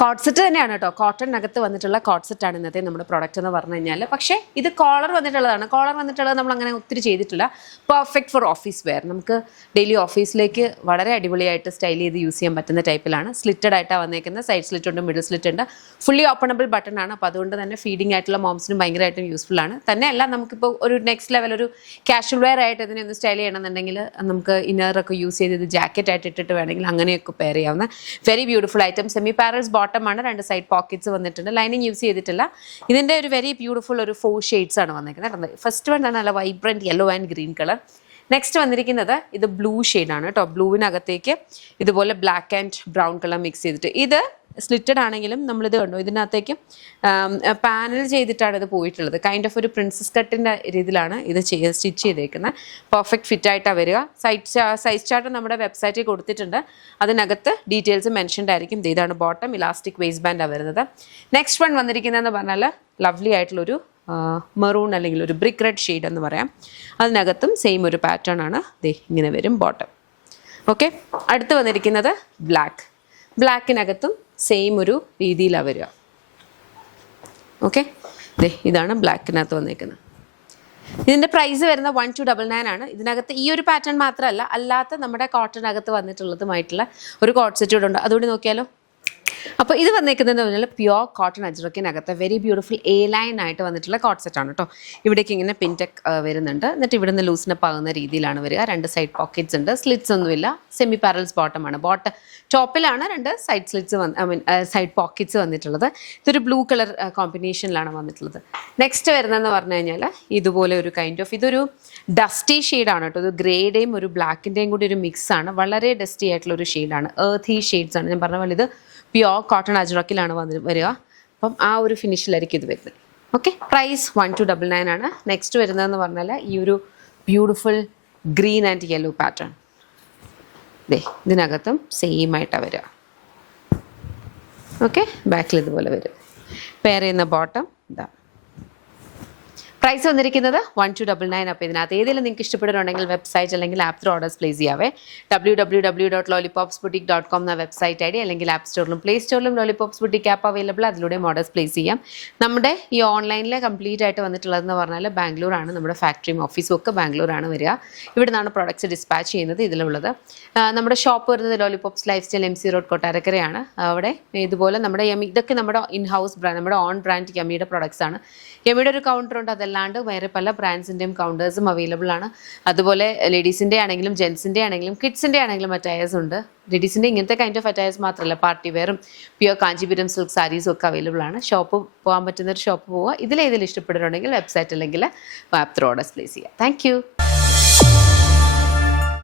Coat set തന്നെയാണ് കേട്ടോ. കോട്ടണിനകത്ത് വന്നിട്ടുള്ള കോട്ട് സെറ്റാണ് ഇന്നത്തെ നമ്മുടെ പ്രോഡക്റ്റ് എന്ന് പറഞ്ഞു കഴിഞ്ഞാൽ. പക്ഷേ ഇത് കോളർ വന്നിട്ടുള്ളതാണ്. കോളർ വന്നിട്ടുള്ളത് നമ്മൾ അങ്ങനെ ഒത്തിരി ചെയ്തിട്ടില്ല. Perfect for office wear. നമുക്ക് ഡെയിലി ഓഫീസിലേക്ക് വളരെ അടിപൊളിയായിട്ട് സ്റ്റൈൽ ചെയ്ത് യൂസ് ചെയ്യാൻ പറ്റുന്ന ടൈപ്പിലാണ്. സ്ലിറ്റഡ് ആയിട്ടാണ് വന്നേക്കുന്നത്. സൈഡ് സ്ലിറ്റ് ഉണ്ട്, മിഡിൽ സ്ലിറ്റ് ഉണ്ട്. ഫുള്ളി ഓപ്പണബിൾ ബട്ടൺ ആണ്. അപ്പോൾ അതുകൊണ്ട് തന്നെ ഫീഡിംഗ് ആയിട്ടുള്ള മോംസിനും ഭയങ്കരമായിട്ടും യൂസ്ഫുൾ ആണ്. തന്നെയല്ല, നമുക്കിപ്പോൾ ഒരു നെക്സ്റ്റ് ലെവൽ ഒരു കാഷ്വൽ വെയർ ആയിട്ട് ഇതിനെ ഒന്ന് സ്റ്റൈൽ ചെയ്യണമെന്നുണ്ടെങ്കിൽ നമുക്ക് ഇന്നറൊക്കെ യൂസ് ചെയ്ത് ഇത് ജാക്കറ്റ് ആയിട്ട് ഇട്ടിട്ട് വേണമെങ്കിൽ അങ്ങനെയൊക്കെ പെയർ ചെയ്യാവുന്ന very beautiful item. Semi parallels ബോട്ടമാണ്, 2 സൈഡ് പോക്കറ്റ്സ് വന്നിട്ടുണ്ട്. ലൈനിങ് യൂസ് ചെയ്തിട്ടില്ല. ഇതിൻ്റെ ഒരു വെരി ബ്യൂട്ടിഫുൾ ഒരു 4 ഷെയ്ഡ്സ് ആണ് വന്നിരിക്കുന്നത്. ഫസ്റ്റ് വൺ നല്ല vibrant yellow and green colour. Next വന്നിരിക്കുന്നത് ഇത് ബ്ലൂ ഷെയ്ഡാണ് കേട്ടോ. ബ്ലൂവിനകത്തേക്ക് ഇതുപോലെ black and brown colour mix ചെയ്തിട്ട്, ഇത് സ്ലിറ്റഡ് ആണെങ്കിലും നമ്മളിത് കണ്ടോ, ഇതിനകത്തേക്ക് പാനൽ ചെയ്തിട്ടാണ് ഇത് പോയിട്ടുള്ളത്. കൈൻഡ് ഓഫ് ഒരു പ്രിൻസസ് കട്ടിൻ്റെ രീതിയിലാണ് ഇത് സ്റ്റിച്ച് ചെയ്തേക്കുന്നത്. പെർഫെക്റ്റ് ഫിറ്റ് ആയിട്ടാണ് വരിക. സൈസ് ചാർട്ട് നമ്മുടെ വെബ്സൈറ്റിൽ കൊടുത്തിട്ടുണ്ട്. അതിനകത്ത് ഡീറ്റെയിൽസ് മെൻഷൻഡ് ആയിരിക്കും. ഇതാണ് ബോട്ടം. ഇലാസ്റ്റിക് വേസ്റ്റ് ബാൻഡാണ് വരുന്നത്. നെക്സ്റ്റ് വൺ വന്നിരിക്കുന്നതെന്ന് പറഞ്ഞാൽ ലവ്ലി ആയിട്ടുള്ളൊരു മെറൂൺ അല്ലെങ്കിൽ ഒരു ബ്രിക്ക് റെഡ് ഷെയ്ഡ് എന്ന് പറയാം. അതിനകത്തും സെയിം ഒരു പാറ്റേൺ ആണ്. ഇങ്ങനെ വരും ബോട്ടം. ഓക്കെ, അടുത്ത് വന്നിരിക്കുന്നത് ബ്ലാക്കിനകത്തും സെയിം ഒരു രീതിയിലാണ് വരിക. ഓക്കെ, ഇതാണ് ബ്ലാക്കിനകത്ത് വന്നിരിക്കുന്നത്. ഇതിൻ്റെ പ്രൈസ് വരുന്നത് 1299 ആണ്. ഇതിനകത്ത് ഈ ഒരു പാറ്റേൺ മാത്രമല്ല, അല്ലാത്ത നമ്മുടെ കോട്ടണിനകത്ത് വന്നിട്ടുള്ളതുമായിട്ടുള്ള ഒരു കോട്ട് സെറ്റ് കൂടെ ഉണ്ട്. അതുകൂടി നോക്കിയാലോ. അപ്പോൾ ഇത് വന്നേക്കുന്നതെന്ന് പറഞ്ഞാൽ പ്യുവർ കോട്ടൺ അജ്രക്കിനകത്ത് വെരി ബ്യൂട്ടിഫുൾ ലൈൻ ആയിട്ട് വന്നിട്ടുള്ള കോട്ട് സെറ്റാണ് കേട്ടോ. ഇവിടേക്ക് ഇങ്ങനെ പിൻടെക് വരുന്നുണ്ട്. എന്നിട്ട് ഇവിടെ നിന്ന് ലൂസിനപ്പ് ആകുന്ന രീതിയിലാണ് വരിക. 2 സൈഡ് പോക്കറ്റ്സ് ഉണ്ട്. സ്ലിറ്റ്സ് ഒന്നുമില്ല. സെമി പാരൽസ് ബോട്ടമാണ്. ടോപ്പിലാണ് 2 സൈഡ് സ്ലിറ്റ്സ് സൈഡ് പോക്കറ്റ്സ് വന്നിട്ടുള്ളത്. ഇതൊരു ബ്ലൂ കളർ കോമ്പിനേഷനിലാണ് വന്നിട്ടുള്ളത്. നെക്സ്റ്റ് വരുന്നതെന്ന് പറഞ്ഞു കഴിഞ്ഞാൽ ഇതുപോലെ ഒരു കൈൻഡ് ഓഫ് ഇതൊരു ഡസ്റ്റി ഷെയ്ഡാണ് കേട്ടോ. ഇത് ഗ്രേയുടെയും ഒരു ബ്ലാക്കിൻ്റെയും കൂടി ഒരു മിക്സാണ്. വളരെ ഡസ്റ്റി ആയിട്ടുള്ള ഒരു ഷെയ്ഡാണ്. എർത്തി ഷെയ്ഡ്സ് ആണ്. ഞാൻ പറഞ്ഞ പോലെ ഇത് പ്യുവർ കോട്ടൺ അജ്രക്കിലാണ് വരിക. അപ്പം ആ ഒരു ഫിനിഷിലായിരിക്കും ഇത് വരുന്നത്. ഓക്കെ, പ്രൈസ് 1299 ആണ്. നെക്സ്റ്റ് വരുന്നതെന്ന് പറഞ്ഞാൽ ഈ ഒരു beautiful green and yellow pattern. ഇതിനകത്തും സെയിം ആയിട്ടാണ് വരിക. ഓക്കെ, ബാക്കിൽ ഇതുപോലെ വരും. പെയർ ചെയ്യുന്ന ബോട്ടം ഇതാ. പ്രൈസ് വന്നിരിക്കുന്നത് 1299. അപ്പോൾ ഇതിനകത്ത് ഏതെങ്കിലും നിങ്ങൾക്ക് ഇഷ്ടപ്പെടുന്നുണ്ടെങ്കിൽ വെബ്സൈറ്റ് അല്ലെങ്കിൽ ആപ്പ് ത്രൂ ഓർഡേഴ്സ് പ്ലേസ് ചെയ്യാവേ. www.lollipopsboutique.com എന്ന വെബ്സൈറ്റ് ഐ ഡി, അല്ലെങ്കിൽ ആപ്പ് സ്റ്റോറിലും പ്ലേ സ്റ്റോറിലും ലോലിപോപ്സ് ബുട്ടിക് ആപ്പ് അവൈലബിൾ. അതിലൂടെ ഓർഡേഴ്സ് പ്ലേസ് ചെയ്യാം. നമ്മുടെ ഈ ഓൺലൈനിൽ കംപ്ലീറ്റ് ആയിട്ട് വന്നിട്ടുള്ളതെന്ന് പറഞ്ഞാൽ ബാംഗ്ലൂരാണ്. നമ്മുടെ ഫാക്ടറിയും ഓഫീസും ഒക്കെ ബാംഗ്ലൂരാണ് വരിക. ഇവിടെ നിന്നാണ് പ്രോഡക്റ്റ്സ് ഡിസ്പാച്ച് ചെയ്യുന്നത്. ഇതിലുള്ളത് നമ്മുടെ ഷോപ്പ് വരുന്നത് Lollipops lifestyle MC road കൊട്ടാരക്കരയാണ്. അവിടെ ഇതുപോലെ നമ്മുടെ ഇതൊക്കെ നമ്മുടെ ഇൻ ഹൗസ് ബ്രാൻഡ്, നമ്മുടെ ഓൺ ബ്രാൻഡ് യമ്മിയുടെ പ്രോഡക്ട്സ് ആണ്. യമ്മിയുടെ ഒരു കൗണ്ടറുണ്ട്. അതല്ലാണ്ട് വേറെ പല ബ്രാൻഡ്സിൻ്റെയും കൗണ്ടേഴ്സും അവൈലബിൾ ആണ്. അതുപോലെ ലേഡീസിൻ്റെ ആണെങ്കിലും ജെൻസിൻ്റെ ആണെങ്കിലും കിഡ്സിൻ്റെ ആണെങ്കിലും അറ്റയേഴ്സ് ഉണ്ട്. ലേഡീസിൻ്റെ ഇങ്ങനത്തെ കൈൻഡ് ഓഫ് അറ്റയേഴ്സ് മാത്രമല്ല, പാർട്ടി വെയറും പ്യുവർ കാഞ്ചീപുരം സിൽക്ക് സാരീസും ഒക്കെ അവൈലബിൾ ആണ്. ഷോപ്പ് പോകാൻ പറ്റുന്നൊരു ഷോപ്പ് പോവുക. ഇതിലേതിൽ ഇഷ്ടപ്പെടുന്നുണ്ടെങ്കിൽ വെബ്സൈറ്റ് അല്ലെങ്കിൽ ആപ്പ് ത്രൂ ഓർഡേഴ്സ് പ്ലേസ് ചെയ്യുക. താങ്ക്